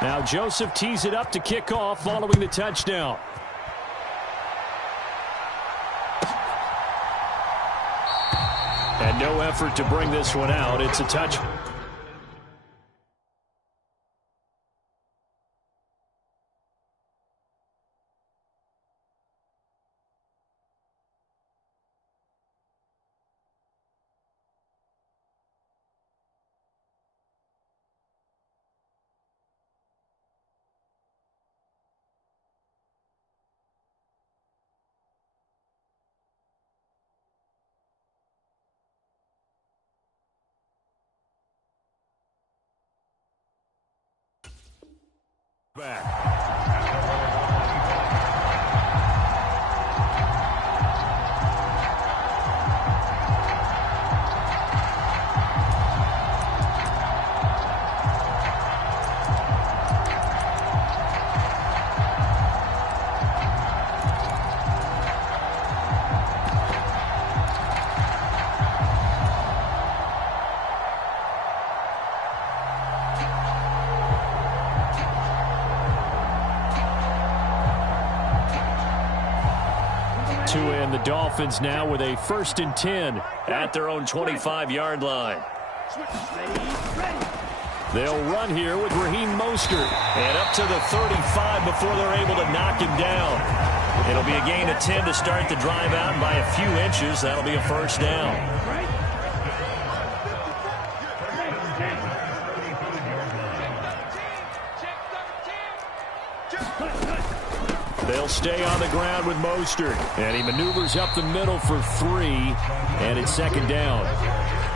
Now Joseph tees it up to kick off following the touchdown. And no effort to bring this one out. It's a touch. Back. And the Dolphins now with a 1st and 10 at their own 25-yard line. They'll run here with Raheem Mostert. And up to the 35 before they're able to knock him down. It'll be a gain of 10 to start the drive out, and by a few inches, that'll be a 1st down. They'll stay on the ground with Mostert. And he maneuvers up the middle for 3. And it's 2nd down.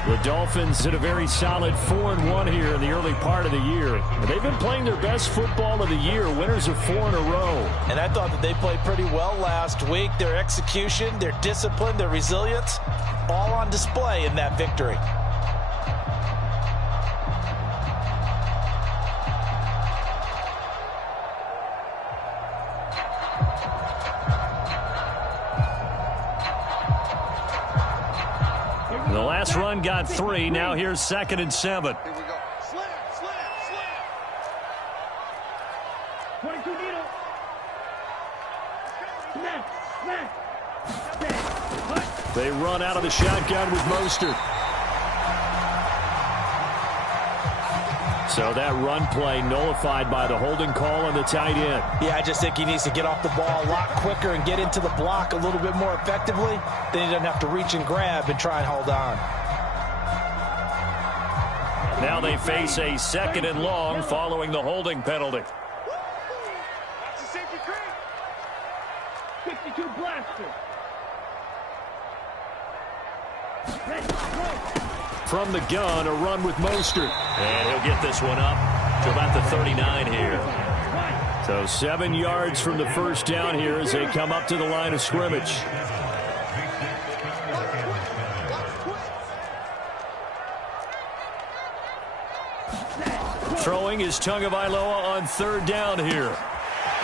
The Dolphins hit a very solid 4-1 here in the early part of the year. And they've been playing their best football of the year. Winners of 4 in a row. And I thought that they played pretty well last week. Their execution, their discipline, their resilience, all on display in that victory. The last run got 3. Now here's 2nd and 7. Here we go. Slam, slam, slam. 22 needle. Slam. They run out of the shotgun with Mostert. So that run play nullified by the holding call on the tight end. Yeah, I just think he needs to get off the ball a lot quicker and get into the block a little bit more effectively. Then he doesn't have to reach and grab and try and hold on. Now they face a 2nd and long following the holding penalty. That's a safety cream. 52 blaster. From the gun, a run with Mostert. And he'll get this one up to about the 39 here. So 7 yards from the 1st down here as they come up to the line of scrimmage. Throwing is Tagovailoa on 3rd down here.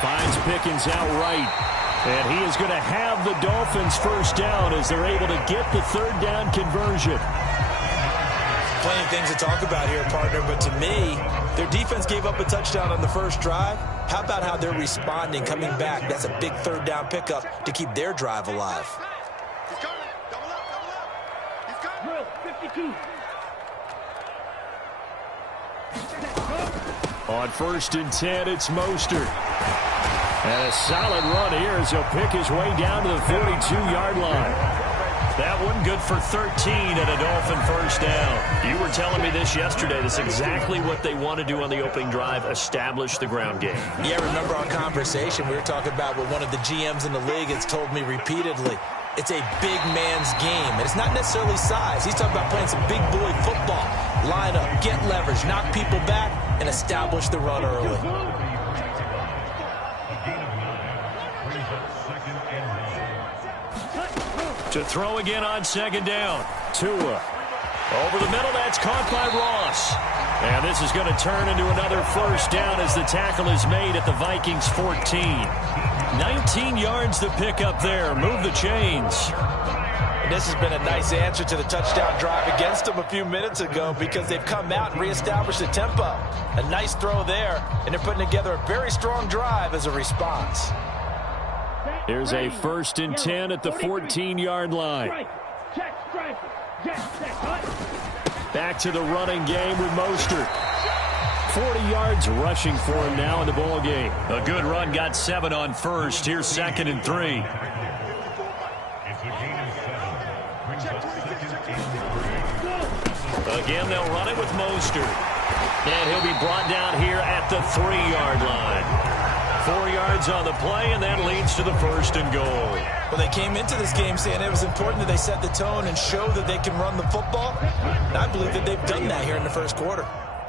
Finds Pickens out right. And he is going to have the Dolphins 1st down as they're able to get the 3rd down conversion. Plenty of things to talk about here, partner, but to me, their defense gave up a touchdown on the 1st drive. How about how they're responding, coming back? That's a big 3rd down pickup to keep their drive alive. He's coming. Double up, double up. He's coming. 52. On 1st and 10, it's Mostert. And a solid run here as he'll pick his way down to the 42-yard line. That one good for 13 and a Dolphin 1st down. You were telling me this yesterday. That's exactly what they want to do on the opening drive, establish the ground game. Yeah, remember our conversation. We were talking about what one of the GMs in the league has told me repeatedly. It's a big man's game, and it's not necessarily size. He's talking about playing some big boy football. Line up, get leverage, knock people back, and establish the run early. To throw again on 2nd down. Tua. Over the middle, that's caught by Ross. And this is going to turn into another 1st down as the tackle is made at the Vikings 14. 19 yards to pick up there. Move the chains. This has been a nice answer to the touchdown drive against them a few minutes ago because they've come out and reestablished the tempo. A nice throw there, and they're putting together a very strong drive as a response. Here's a 1st and 10 at the 14-yard line. Back to the running game with Mostert. 40 yards rushing for him now in the ball game. A good run, got 7 on first. Here's 2nd and 3. Again, they'll run it with Mostert. And he'll be brought down here at the 3-yard line. 4 yards on the play, and that leads to the 1st and goal. Well, they came into this game saying it was important that they set the tone and show that they can run the football. And I believe that they've done that here in the first quarter.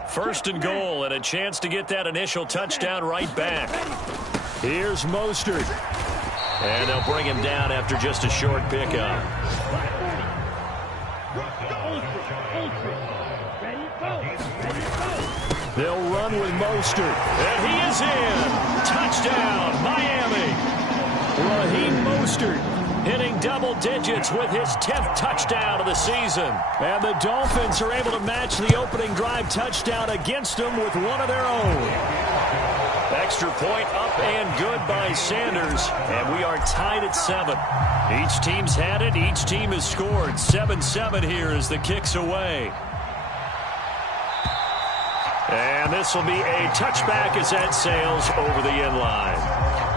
1st and goal, and a chance to get that initial touchdown right back. Here's Mostert. And they'll bring him down after just a short pickup. They'll run with Mostert. And he is in. Touchdown, Miami. Raheem Mostert hitting double digits with his 10th touchdown of the season. And the Dolphins are able to match the opening drive touchdown against them with one of their own. Extra point up and good by Sanders. And we are tied at 7. Each team's had it. Each team has scored. 7-7 here as the kick's away. And this will be a touchback as that sails over the end line.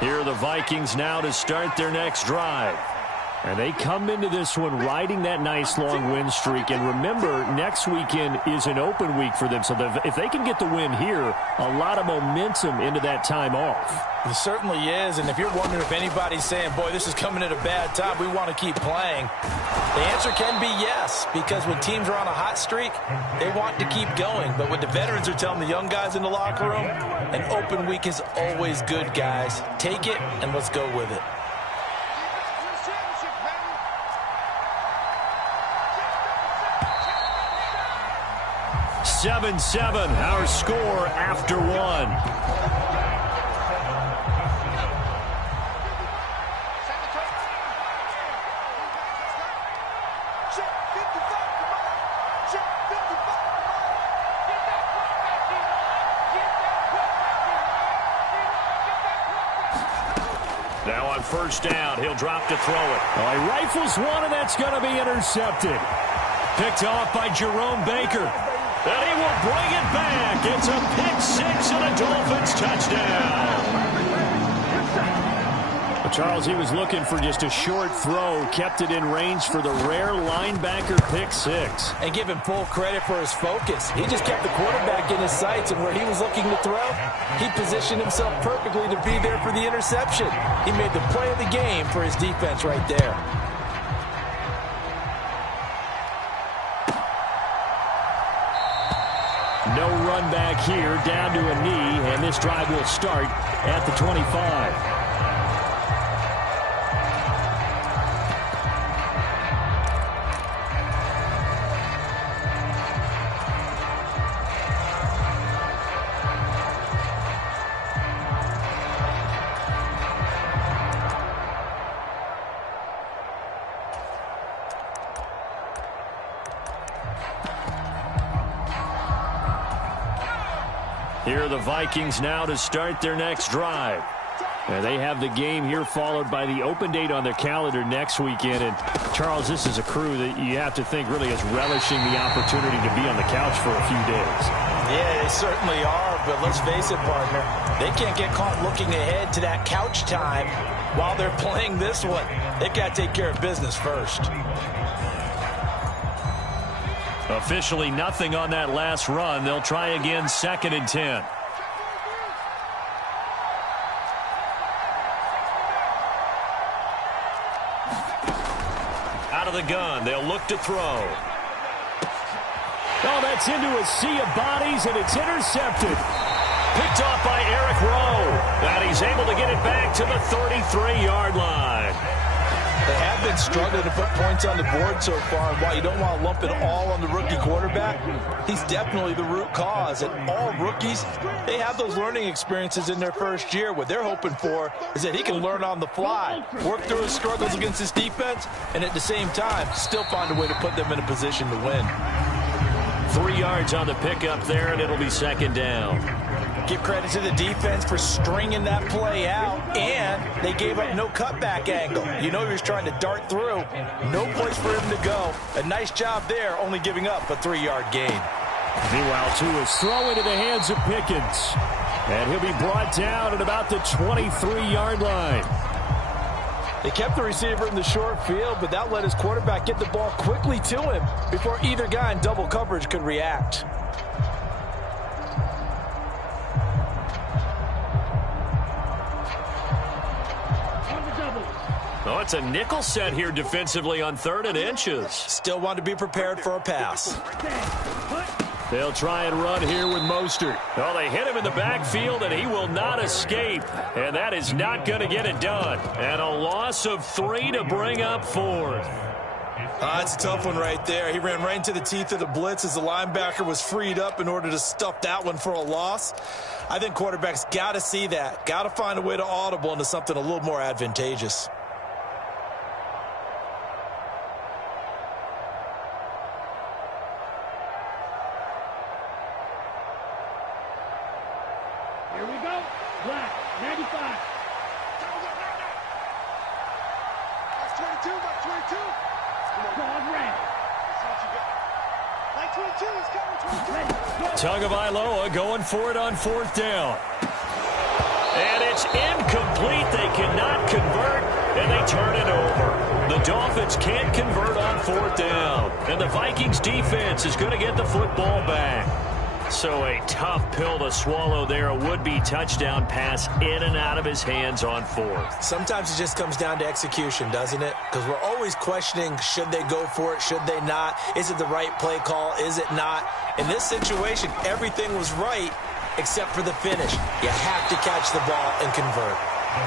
Here are the Vikings now to start their next drive. And they come into this one riding that nice long win streak. And remember, next weekend is an open week for them. So if they can get the win here, a lot of momentum into that time off. It certainly is. And if you're wondering if anybody's saying, boy, this is coming at a bad time, we want to keep playing, the answer can be yes. Because when teams are on a hot streak, they want to keep going. But what the veterans are telling the young guys in the locker room, an open week is always good, guys. Take it and let's go with it. 7-7, our score after 1. Now on 1st down, he'll drop to throw it. Oh, he rifles one, and that's going to be intercepted. Picked off by Jerome Baker. And he will bring it back. It's a pick-6 and a Dolphins touchdown. Charles, he was looking for just a short throw, kept it in range for the rare linebacker pick-6. And give him full credit for his focus. He just kept the quarterback in his sights, and where he was looking to throw, he positioned himself perfectly to be there for the interception. He made the play of the game for his defense right there. No run back here, down to a knee, and this drive will start at the 25. Here are the Vikings now to start their next drive. And they have the game here followed by the open date on their calendar next weekend. And, Charles, this is a crew that you have to think really is relishing the opportunity to be on the couch for a few days. Yeah, they certainly are, but let's face it, partner. They can't get caught looking ahead to that couch time while they're playing this one. They've got to take care of business first. Officially nothing on that last run. They'll try again, 2nd and 10. Out of the gun, they'll look to throw. Oh, that's into a sea of bodies, and it's intercepted. Picked off by Eric Rowe. And he's able to get it back to the 33-yard line. They have been struggling to put points on the board so far, and while you don't want to lump it all on the rookie quarterback, he's definitely the root cause. And all rookies, they have those learning experiences in their first year. What they're hoping for is that he can learn on the fly, work through his struggles against his defense, and at the same time, still find a way to put them in a position to win. 3 yards on the pickup there, and it'll be second down. Give credit to the defense for stringing that play out, and they gave up no cutback angle. You know he was trying to dart through. No place for him to go. A nice job there, only giving up a 3-yard gain. Meanwhile, Tua's throw into the hands of Pickens. And he'll be brought down at about the 23-yard line. They kept the receiver in the short field, but that let his quarterback get the ball quickly to him before either guy in double coverage could react. Oh, it's a nickel set here defensively on 3rd and inches. Still want to be prepared for a pass. They'll try and run here with Mostert. Oh, they hit him in the backfield, and he will not escape. And that is not going to get it done. And a loss of 3 to bring up 4th. That's a tough one right there. He ran right into the teeth of the blitz as the linebacker was freed up in order to stuff that one for a loss. I think quarterbacks got to see that. Got to find a way to audible into something a little more advantageous. Here we go. Black, 95. That's 22, that's 22. Dog red. That's what you got. Like 22, he's coming 22. Tagovailoa going for it on 4th down. And it's incomplete. They cannot convert, and they turn it over. The Dolphins can't convert on 4th down. And the Vikings defense is going to get the football back. So a tough pill to swallow there. A would-be touchdown pass in and out of his hands on 4th. Sometimes it just comes down to execution, doesn't it? Because we're always questioning, should they go for it, should they not? Is it the right play call, is it not? In this situation, everything was right except for the finish. You have to catch the ball and convert.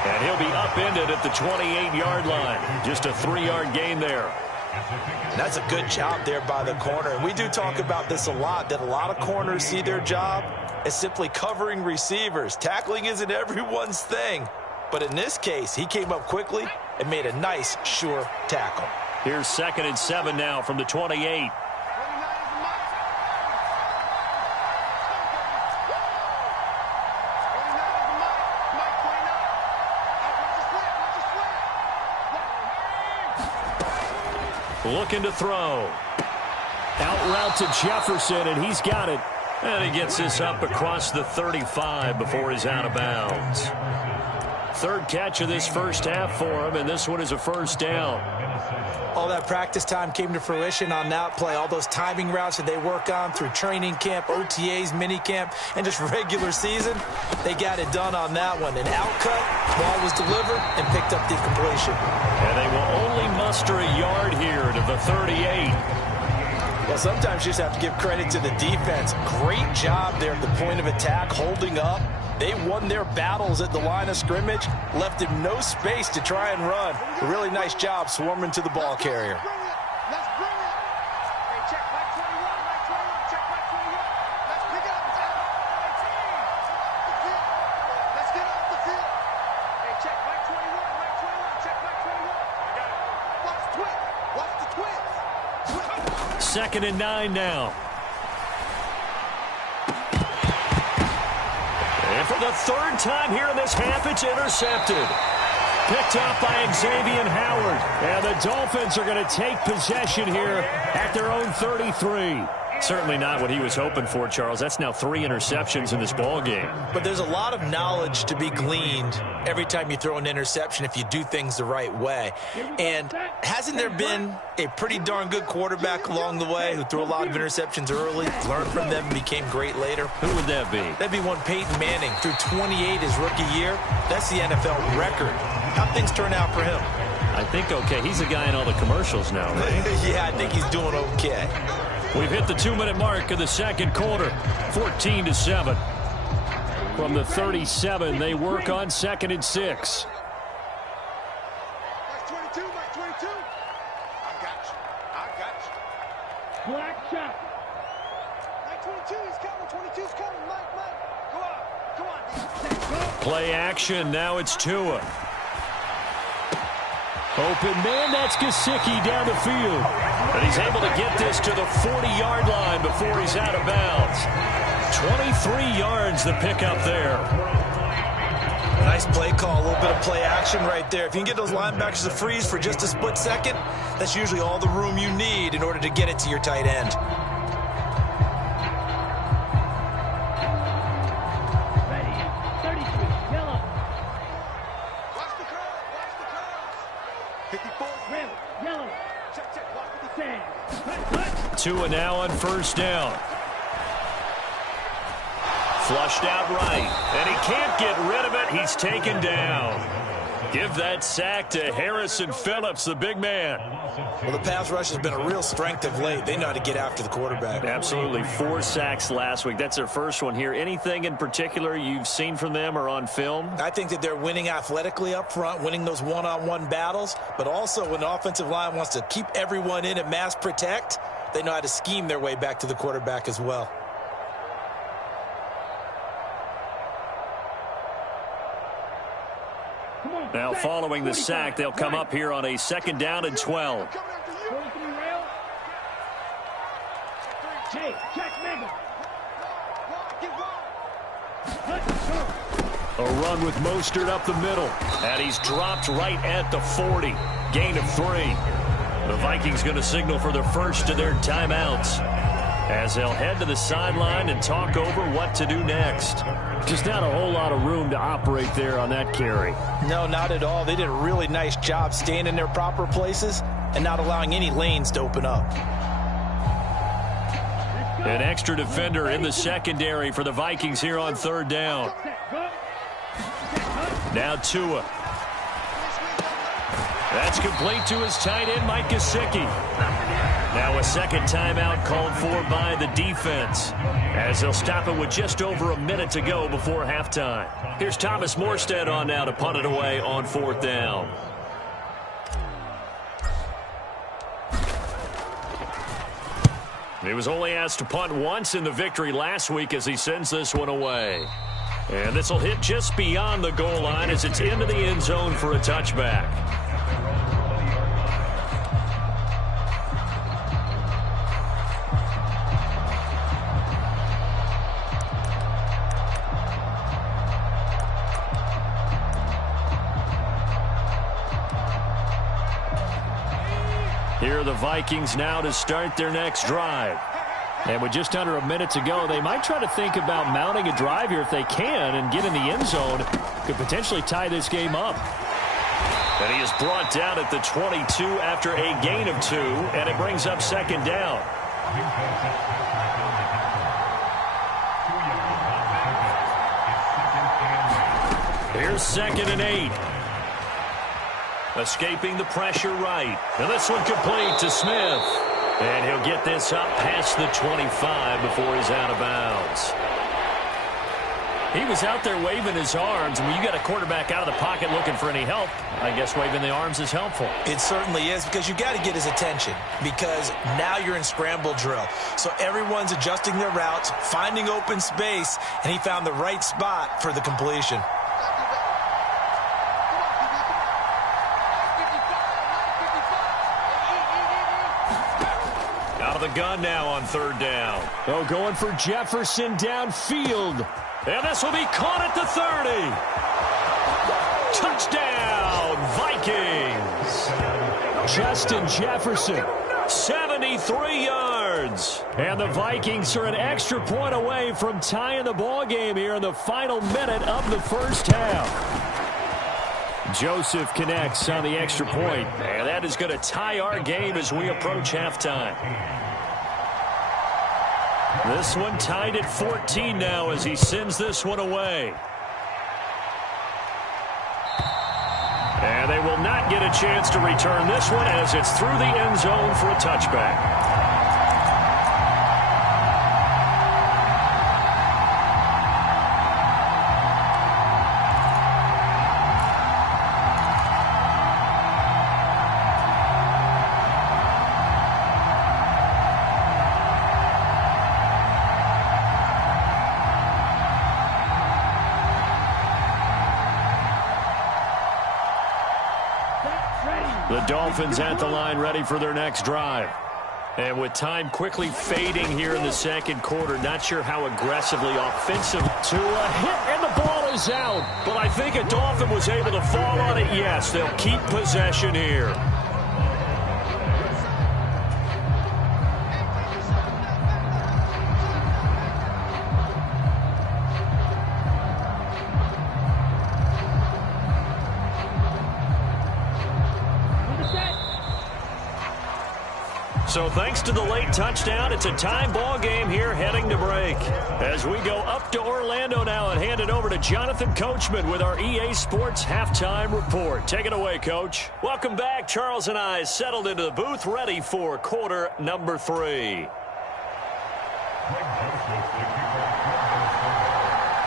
And he'll be upended at the 28-yard line. Just a 3-yard gain there. And that's a good job there by the corner. And we do talk about this a lot, that a lot of corners see their job as simply covering receivers. Tackling isn't everyone's thing. But in this case, he came up quickly and made a nice, sure tackle. Here's 2nd and 7 now from the 28. Looking to throw. Out route to Jefferson, and he's got it. And he gets this up across the 35 before he's out of bounds. 3rd catch of this first half for him, and this one is a 1st down. All that practice time came to fruition on that play. All those timing routes that they work on through training camp, OTAs, minicamp, and just regular season, they got it done on that one. An outcut, ball was delivered, and picked up the completion. And they will only muster a yard here to the 38. Well, sometimes you just have to give credit to the defense. Great job there at the point of attack, holding up. They won their battles at the line of scrimmage, left him no space to try and run. A really nice job swarming to the ball carrier. Let's bring it. Hey, check back 21, back 21, check back 21. Let's pick it up. It's out. 18. Let's get off the field. Hey, check back 21, back 21, check back 21. I got it. Watch the twins. Watch the twins. 2nd and 9 now. And for the 3rd time here in this half, it's intercepted. Picked up by Xavier Howard. And the Dolphins are going to take possession here at their own 33. Certainly not what he was hoping for, Charles. That's now 3 interceptions in this ball game. But there's a lot of knowledge to be gleaned every time you throw an interception if you do things the right way. And hasn't there been a pretty darn good quarterback along the way who threw a lot of interceptions early, learned from them, and became great later? Who would that be? That'd be one Peyton Manning. Threw 28 his rookie year. That's the NFL record. How'd things turn out for him? I think okay. He's the guy in all the commercials now, right? Yeah, I think he's doing okay. We've hit the 2-minute mark of the second quarter, 14-7. From the 37, they work on 2nd and 6. Mike 22, Mike 22. I got you. Black shot. Mike 22, he's coming. 22's coming. Mike. Go on. Come on, D. Play action. Now it's Tua. Open man, that's Gesicki down the field. And he's able to get this to the 40-yard line before he's out of bounds. 23 yards the pickup there. Nice play call, a little bit of play action right there. If you can get those linebackers to freeze for just a split second, that's usually all the room you need in order to get it to your tight end. Ready. 33. Yellow. Watch the crowd. 54. Red. Yellow. Check. Watch the defense. Cut. Tua now on first down. Flushed out right, and he can't get rid of it. He's taken down. Give that sack to Harrison Phillips, the big man. Well, the pass rush has been a real strength of late. They know how to get after the quarterback. Absolutely. 4 sacks last week. That's their first one here. Anything in particular you've seen from them or on film? I think that they're winning athletically up front, winning those one-on-one battles, but also when the offensive line wants to keep everyone in and mass protect, they know how to scheme their way back to the quarterback as well. Now following the sack, they'll come up here on a 2nd down and 12. A run with Mostert up the middle, and he's dropped right at the 40. Gain of 3. The Vikings going to signal for the first of their timeouts as they'll head to the sideline and talk over what to do next. Just not a whole lot of room to operate there on that carry. No, not at all. They did a really nice job staying in their proper places and not allowing any lanes to open up. An extra defender in the secondary for the Vikings here on 3rd down. Now Tua. That's complete to his tight end, Mike Gesicki. Now a 2nd timeout called for by the defense as they'll stop it with just over a minute to go before halftime. Here's Thomas Morstead on now to punt it away on 4th down. He was only asked to punt once in the victory last week as he sends this one away. And this will hit just beyond the goal line as it's into the end zone for a touchback. Here are the Vikings now to start their next drive. And with just under a minute to go, they might try to think about mounting a drive here if they can and get in the end zone. Could potentially tie this game up. And he is brought down at the 22 after a gain of 2, and it brings up 2nd down. Here's 2nd and 8. Escaping the pressure right. And this one complete to Smith. And he'll get this up past the 25 before he's out of bounds. He was out there waving his arms. When you got a quarterback out of the pocket looking for any help, I guess waving the arms is helpful. It certainly is, because you got to get his attention, because now you're in scramble drill. So everyone's adjusting their routes, finding open space, and he found the right spot for the completion. Out of the gun now on 3rd down. Oh, going for Jefferson downfield. And this will be caught at the 30. Touchdown, Vikings. Justin Jefferson, 73 yards. And the Vikings are an extra point away from tying the ball game here in the final minute of the first half. Joseph connects on the extra point, and that is going to tie our game as we approach halftime. This one tied at 14 now as he sends this one away. And they will not get a chance to return this one as it's through the end zone for a touchback. The Dolphins at the line ready for their next drive. And with time quickly fading here in the second quarter, not sure how aggressively offensive to a hit, and the ball is out. But I think a Dolphin was able to fall on it. Yes, they'll keep possession here. So thanks to the late touchdown, it's a tie ball game here heading to break. As we go up to Orlando now and hand it over to Jonathan Coachman with our EA Sports Halftime Report. Take it away, Coach. Welcome back. Charles and I settled into the booth ready for quarter number 3.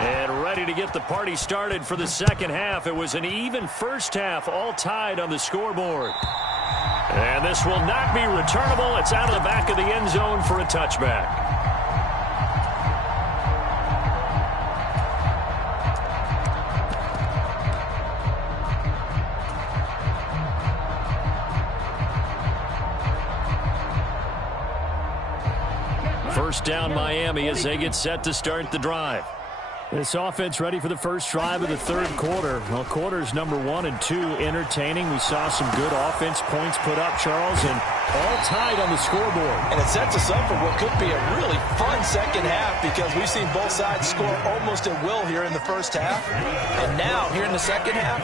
And ready to get the party started for the second half. It was an even first half, all tied on the scoreboard. And this will not be returnable. It's out of the back of the end zone for a touchback. First down, Miami, as they get set to start the drive. This offense ready for the first drive of the third quarter. Well, quarters number 1 and 2 entertaining. We saw some good offense points put up, Charles, and all tied on the scoreboard. And it sets us up for what could be a really fun second half because we've seen both sides score almost at will here in the first half. And now, here in the second half,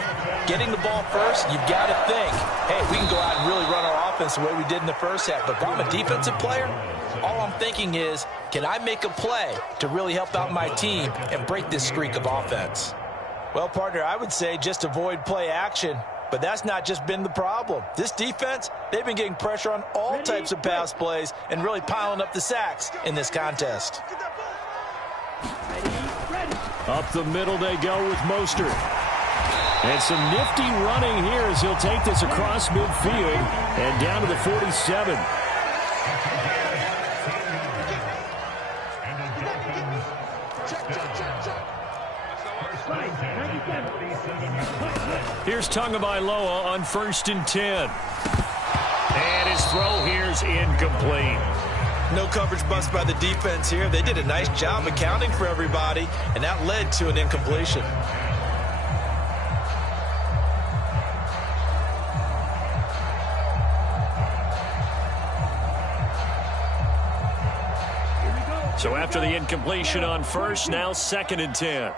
getting the ball first, you've got to think, hey, we can go out and really run our offense the way we did in the first half. But if I'm a defensive player, all I'm thinking is, can I make a play to really help out my team and break this streak of offense? Well, partner, I would say just avoid play action, but that's not just been the problem. This defense, they've been getting pressure on all types of pass plays and really piling up the sacks in this contest. Up the middle they go with Mostert. And some nifty running here as he'll take this across midfield and down to the 47. Here's Tagovailoa on 1st and 10. And his throw here's incomplete. No coverage bust by the defense here. They did a nice job accounting for everybody, and that led to an incompletion. So after the incompletion on 1st, now 2nd and 10.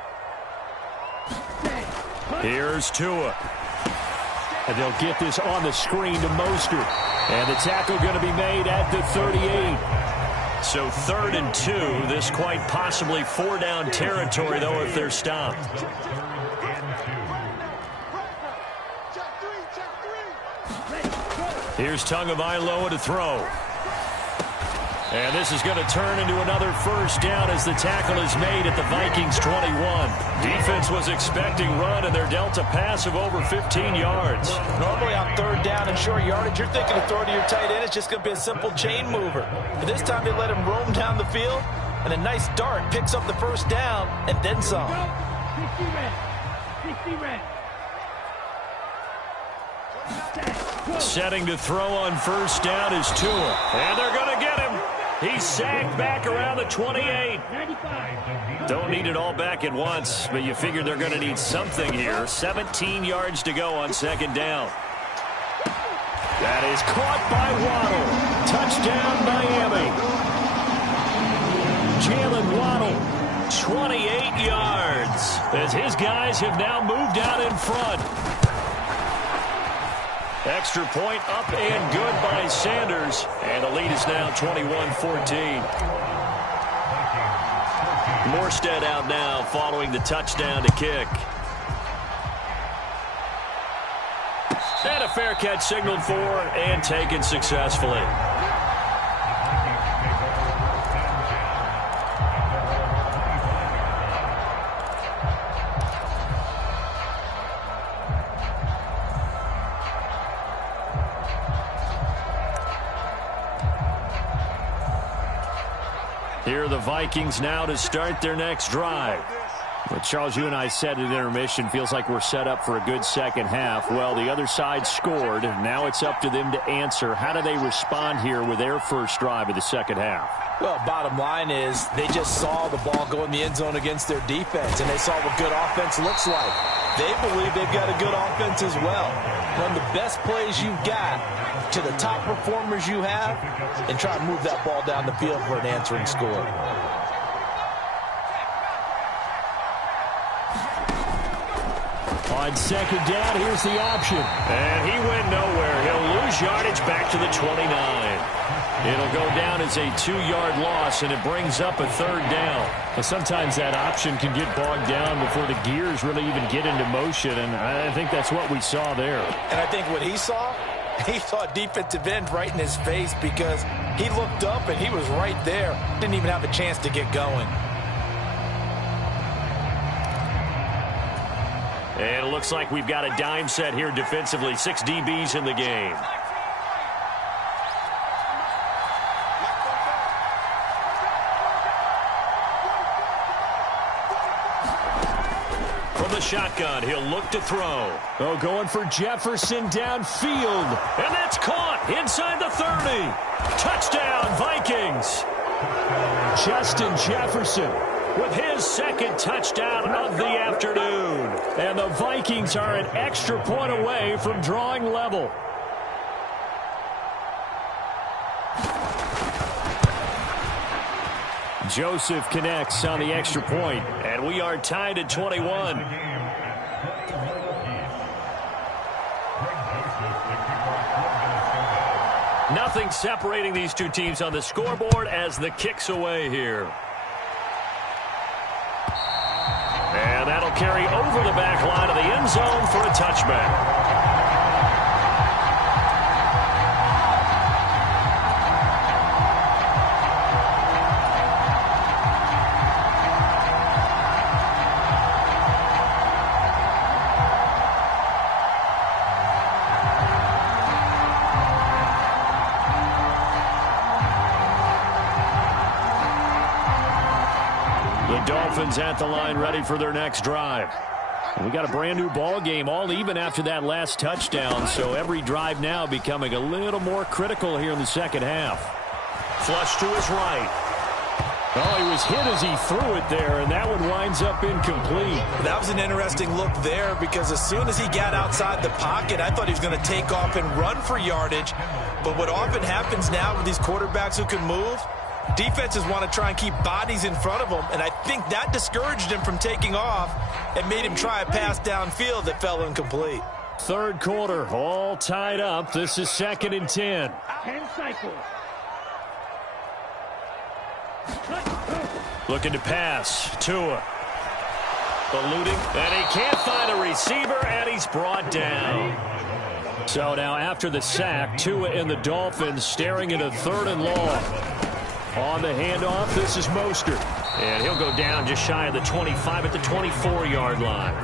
Here's Tua. And they'll get this on the screen to Mostert. And the tackle going to be made at the 38. So 3rd and 2. This quite possibly 4-down territory, though, if they're stopped. Here's Tagovailoa to throw. And this is going to turn into another first down as the tackle is made at the Vikings 21. Defense was expecting run, and they're dealt a pass of over 15 yards. Normally on 3rd down and short yardage, you're thinking of throwing to your tight end. It's just going to be a simple chain mover. But this time they let him roam down the field, and a nice dart picks up the first down and then some. 60 red. Setting to throw on 1st down is Tua. And they're going to get him. He's sacked back around the 28. Don't need it all back at once, but you figure they're going to need something here. 17 yards to go on 2nd down. That is caught by Waddle. Touchdown, Miami. Jalen Waddle, 28 yards, as his guys have now moved out in front. Extra point up and good by Sanders. And the lead is now 21-14. Morstead out now following the touchdown to kick. And a fair catch signaled for and taken successfully. Here are the Vikings now to start their next drive. Well, Charles, you and I said at intermission, feels like we're set up for a good second half. Well, the other side scored. Now it's up to them to answer. How do they respond here with their first drive of the second half? Well, bottom line is they just saw the ball go in the end zone against their defense, and they saw what good offense looks like. They believe they've got a good offense as well. Run the best plays you've got to the top performers you have and try to move that ball down the field for an answering score. On second down, here's the option. And he went nowhere. He'll lose yardage back to the 29. It'll go down as a 2-yard loss, and it brings up a third down. Well, sometimes that option can get bogged down before the gears really even get into motion, and I think that's what we saw there. And I think what he saw a defensive end right in his face because he looked up and he was right there. Didn't even have a chance to get going. And it looks like we've got a dime set here defensively. 6 DBs in the game. From the shotgun, he'll look to throw. Oh, going for Jefferson downfield. And that's caught inside the 30. Touchdown, Vikings. Justin Jefferson with his second touchdown of the afternoon. And the Vikings are an extra point away from drawing level. Joseph connects on the extra point, and we are tied at 21. Nothing separating these two teams on the scoreboard as the kick's away here. And that'll carry over the back line of the end zone for a touchback. Dolphins at the line ready for their next drive. We got a brand new ball game, all even after that last touchdown, so every drive now becoming a little more critical here in the second half. Flush to his right. Oh, he was hit as he threw it there, and that one winds up incomplete. That was an interesting look there because as soon as he got outside the pocket, I thought he was going to take off and run for yardage. But what often happens now with these quarterbacks who can move, defenses want to try and keep bodies in front of them, and I think that discouraged him from taking off and made him try a pass downfield that fell incomplete. Third quarter, all tied up. This is 2nd and 10. 10 cycles. Looking to pass. Tua. Eluding, and he can't find a receiver, and he's brought down. So now after the sack, Tua and the Dolphins staring at a 3rd and long. On the handoff, this is Mostert. And he'll go down just shy of the 25 at the 24-yard line.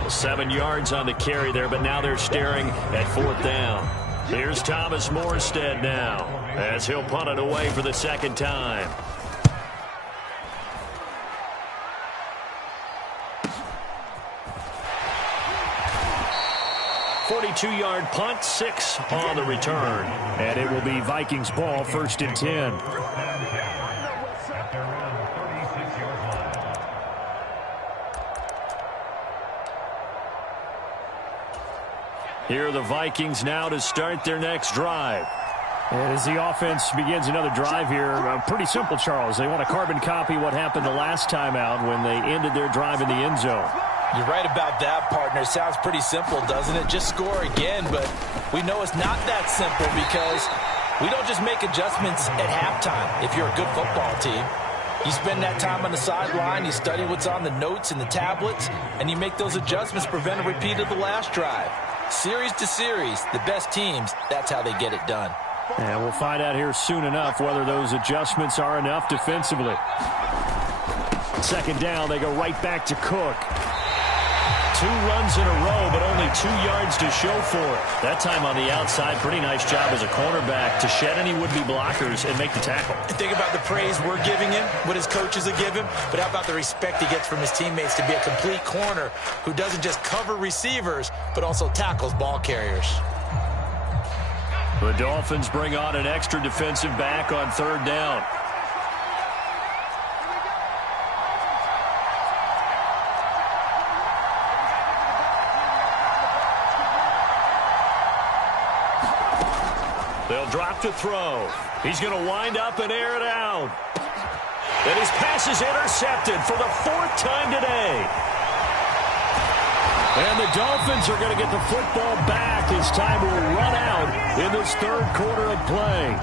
Well, 7 yards on the carry there, but now they're staring at 4th down. Here's Thomas Morstead now as he'll punt it away for the second time. .42-yard punt, 6 on the return. And it will be Vikings ball, 1st and 10. Here are the Vikings now to start their next drive. And as the offense begins another drive here, pretty simple, Charles. They want to carbon copy what happened the last time out when they ended their drive in the end zone. You're right about that, partner. Sounds pretty simple, doesn't it? Just score again, but we know it's not that simple because we don't just make adjustments at halftime if you're a good football team. You spend that time on the sideline, you study what's on the notes and the tablets, and you make those adjustments to prevent a repeat of the last drive. Series to series, the best teams, that's how they get it done. And we'll find out here soon enough whether those adjustments are enough defensively. Second down, they go right back to Cook. 2 runs in a row, but only 2 yards to show for it. That time on the outside, pretty nice job as a cornerback to shed any would-be blockers and make the tackle. And think about the praise we're giving him, what his coaches will give him, but how about the respect he gets from his teammates to be a complete corner who doesn't just cover receivers, but also tackles ball carriers. The Dolphins bring on an extra defensive back on 3rd down. They'll drop to throw. He's going to wind up and air it out. And his pass is intercepted for the 4th time today. And the Dolphins are going to get the football back as time will run out in this 3rd quarter of play.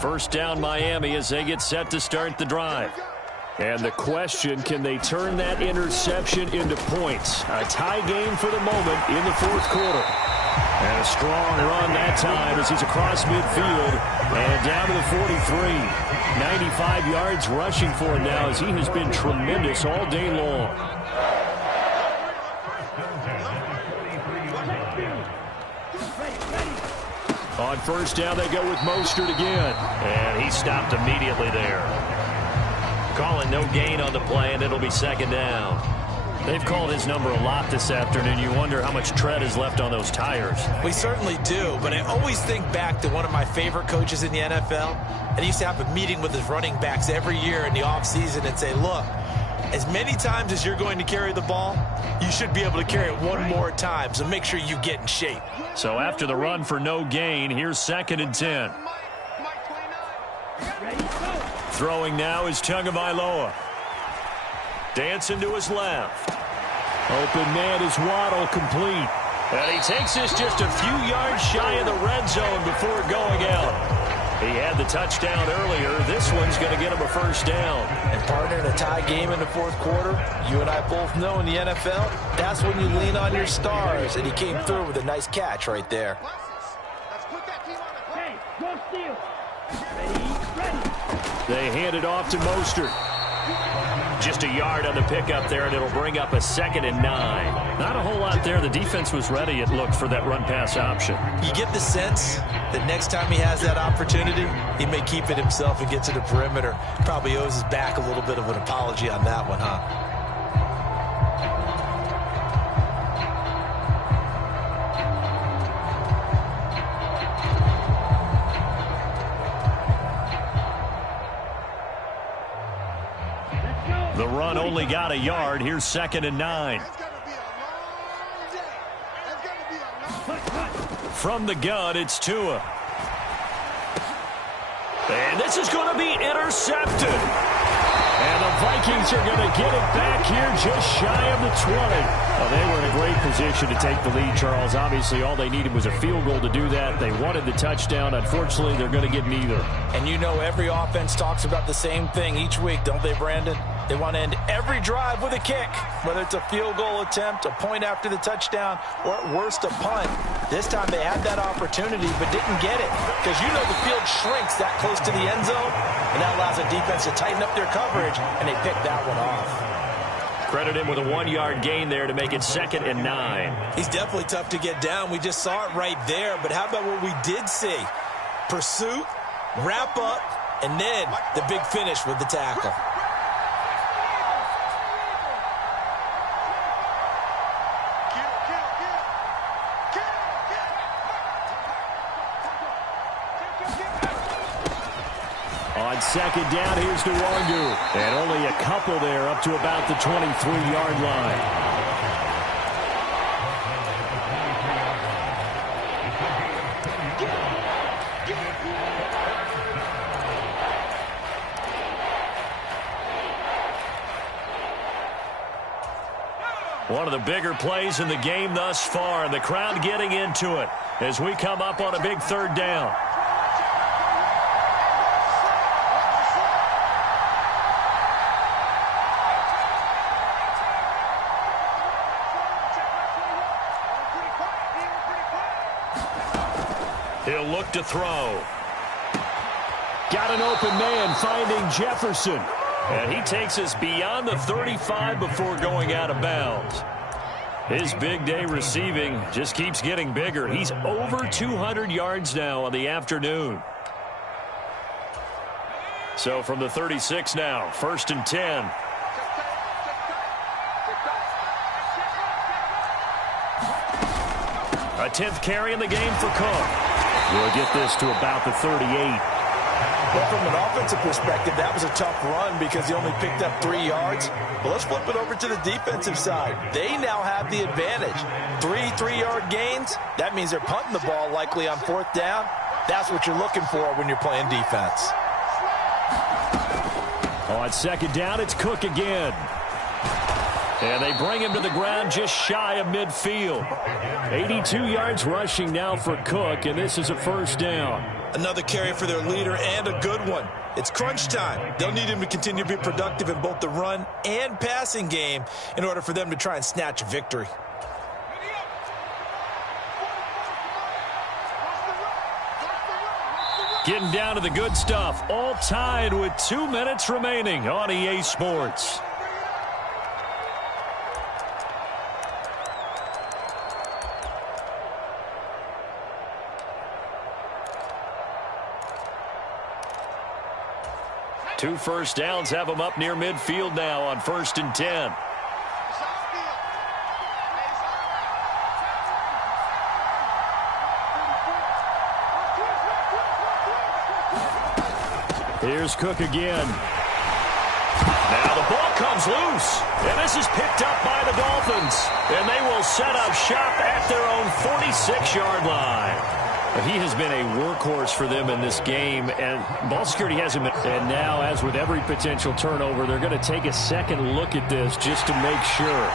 First down Miami as they get set to start the drive. And the question, can they turn that interception into points? A tie game for the moment in the 4th quarter. And a strong run that time as he's across midfield and down to the 43. 95 yards rushing for him now as he has been tremendous all day long. On first down, they go with Mostert again. And he stopped immediately there. Calling no gain on the play, and it'll be 2nd down. They've called his number a lot this afternoon. You wonder how much tread is left on those tires. We certainly do, but I always think back to one of my favorite coaches in the NFL. And he used to have a meeting with his running backs every year in the offseason and say, look, as many times as you're going to carry the ball, you should be able to carry it one more time, so make sure you get in shape. So after the run for no gain, here's 2nd and 10. Throwing now is Tagovailoa. Dancing to his left. Open man is Waddle, complete. And he takes this just a few yards shy of the red zone before going out. He had the touchdown earlier. This one's going to get him a 1st down. And partner, in a tie game in the 4th quarter, you and I both know in the NFL, that's when you lean on your stars. And he came through with a nice catch right there. Hey, go steal. Ready. They hand it off to Mostert. Just a yard on the pickup there, and it'll bring up a 2nd and 9. Not a whole lot there. The defense was ready, it looked, for that run-pass option. You get the sense that next time he has that opportunity, he may keep it himself and get to the perimeter. Probably owes his back a little bit of an apology on that one, huh? The run only got a yard. Here's 2nd and 9. From the gun, it's Tua. And this is going to be intercepted. And the Vikings are going to get it back here just shy of the 20. Well, they were in a great position to take the lead, Charles. Obviously, all they needed was a field goal to do that. They wanted the touchdown. Unfortunately, they're going to get neither. And you know every offense talks about the same thing each week, don't they, Brandon? They want to end every drive with a kick, whether it's a field goal attempt, a point after the touchdown, or at worst a punt. This time they had that opportunity but didn't get it because you know the field shrinks that close to the end zone, and that allows the defense to tighten up their coverage, and they picked that one off. Credit him with a 1-yard gain there to make it 2nd and 9. He's definitely tough to get down. We just saw it right there, but how about what we did see? Pursuit, wrap up, and then the big finish with the tackle. On 2nd down, here's Nwangu. And only a couple there up to about the 23-yard line. One of the bigger plays in the game thus far, and the crowd getting into it as we come up on a big 3rd down. He'll look to throw. Got an open man finding Jefferson. And he takes us beyond the 35 before going out of bounds. His big day receiving just keeps getting bigger. He's over 200 yards now on the afternoon. So from the 36 now, 1st and 10. A 10th carry in the game for Cook. We'll get this to about the 38. Well, from an offensive perspective, that was a tough run because he only picked up 3 yards. But let's flip it over to the defensive side. They now have the advantage. 3-3-yard gains. That means they're punting the ball likely on 4th down. That's what you're looking for when you're playing defense. On 2nd down, it's Cook again. And they bring him to the ground just shy of midfield. 82 yards rushing now for Cook, and this is a 1st down. Another carry for their leader, and a good one. It's crunch time. They'll need him to continue to be productive in both the run and passing game in order for them to try and snatch a victory. Getting down to the good stuff. All tied with 2 minutes remaining on EA Sports. Two 1st downs have them up near midfield now on 1st and 10. Here's Cook again. Now the ball comes loose. And this is picked up by the Dolphins. And they will set up shop at their own 46-yard line. He has been a workhorse for them in this game, and ball security hasn't been. And now, as with every potential turnover, they're going to take a second look at this just to make sure.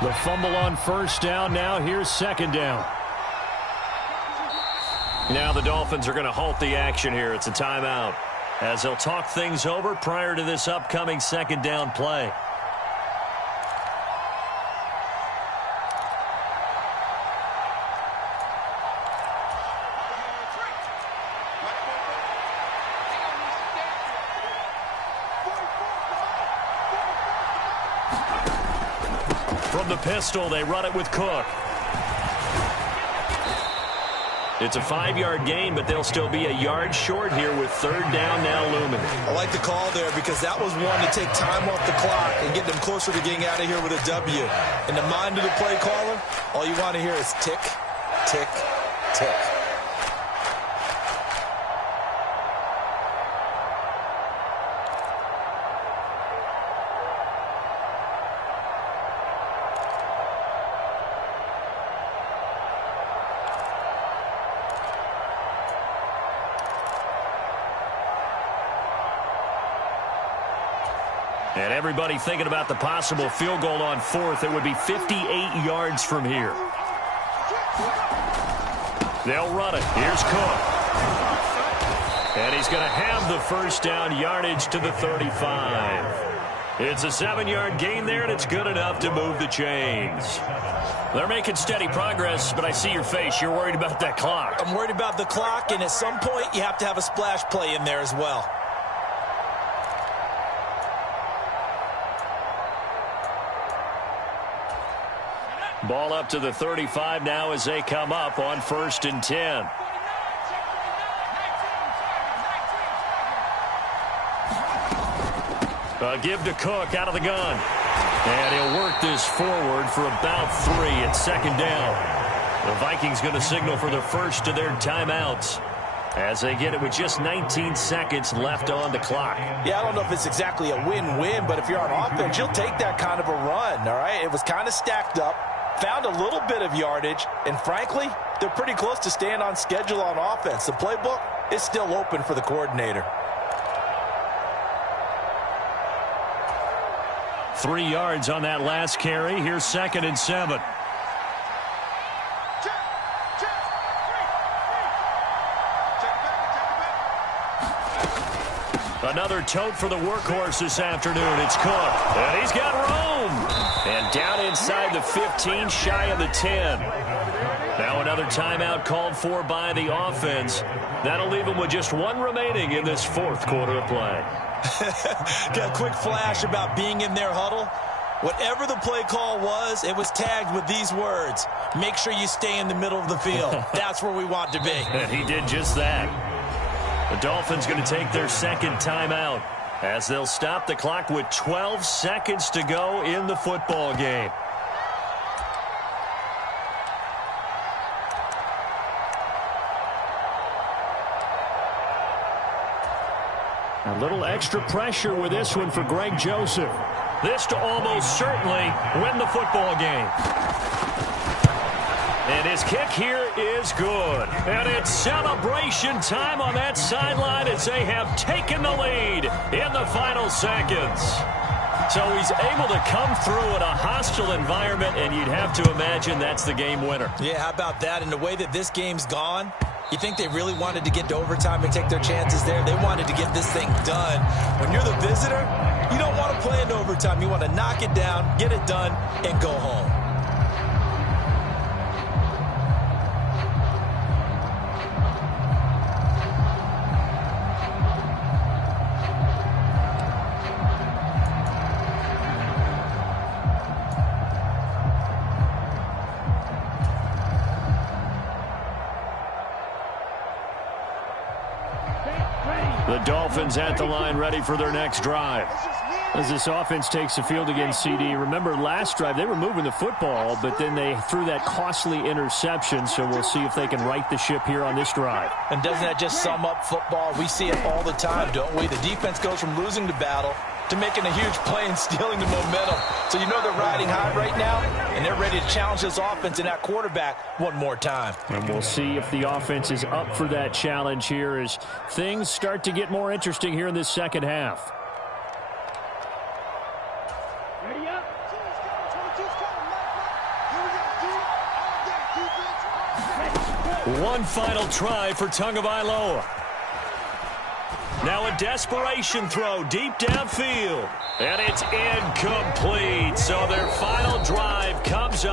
The fumble on 1st down. Now here's 2nd down. Now the Dolphins are going to halt the action here. It's a timeout as they'll talk things over prior to this upcoming 2nd down play. From the pistol, they run it with Cook. It's a 5-yard gain, but they'll still be a yard short here with 3rd down now looming. I like the call there because that was one to take time off the clock and get them closer to getting out of here with a W. In the mind of the play caller, all you want to hear is tick, tick, tick. And everybody thinking about the possible field goal on 4th. It would be 58 yards from here. They'll run it. Here's Cook. And he's going to have the 1st down yardage to the 35. It's a 7-yard gain there, and it's good enough to move the chains. They're making steady progress, but I see your face. You're worried about that clock. I'm worried about the clock, and at some point you have to have a splash play in there as well. Ball up to the 35 now as they come up on 1st and 10. Give to Cook out of the gun. And he'll work this forward for about 3 at 2nd down. The Vikings going to signal for the first of their timeouts as they get it with just 19 seconds left on the clock. Yeah, I don't know if it's exactly a win-win, but if you're on offense, you'll take that kind of a run, all right? It was kind of stacked up, found a little bit of yardage, and frankly, they're pretty close to staying on schedule on offense. The playbook is still open for the coordinator. 3 yards on that last carry. Here's 2nd and 7. Another tote for the workhorse this afternoon. It's Cook. And he's got room. And down inside the 15, shy of the 10. Now another timeout called for by the offense. That'll leave them with just one remaining in this fourth quarter of play. Got a quick flash about being in their huddle. Whatever the play call was, it was tagged with these words. Make sure you stay in the middle of the field. That's where we want to be. And he did just that. The Dolphins going to take their second timeout as they'll stop the clock with 12 seconds to go in the football game. A little extra pressure with this one for Greg Joseph. This to almost certainly win the football game. And his kick here is good. And it's celebration time on that sideline as they have taken the lead in the final seconds. So he's able to come through in a hostile environment, and you'd have to imagine that's the game winner. Yeah, how about that? And the way that this game's gone, you think they really wanted to get to overtime and take their chances there? They wanted to get this thing done. When you're the visitor, you don't want to play into overtime. You want to knock it down, get it done, and go home. The Dolphins at the line, ready for their next drive. As this offense takes the field against CD, remember last drive they were moving the football, but then they threw that costly interception, so we'll see if they can right the ship here on this drive. And doesn't that just sum up football? We see it all the time, don't we? The defense goes from losing the battle to making a huge play and stealing the momentum. So you know they're riding high right now, and they're ready to challenge this offense and that quarterback one more time. And we'll see if the offense is up for that challenge here as things start to get more interesting here in this second half. Ready up. One final try for Tagovailoa. Now a desperation throw deep downfield. And it's incomplete. So their final drive comes up.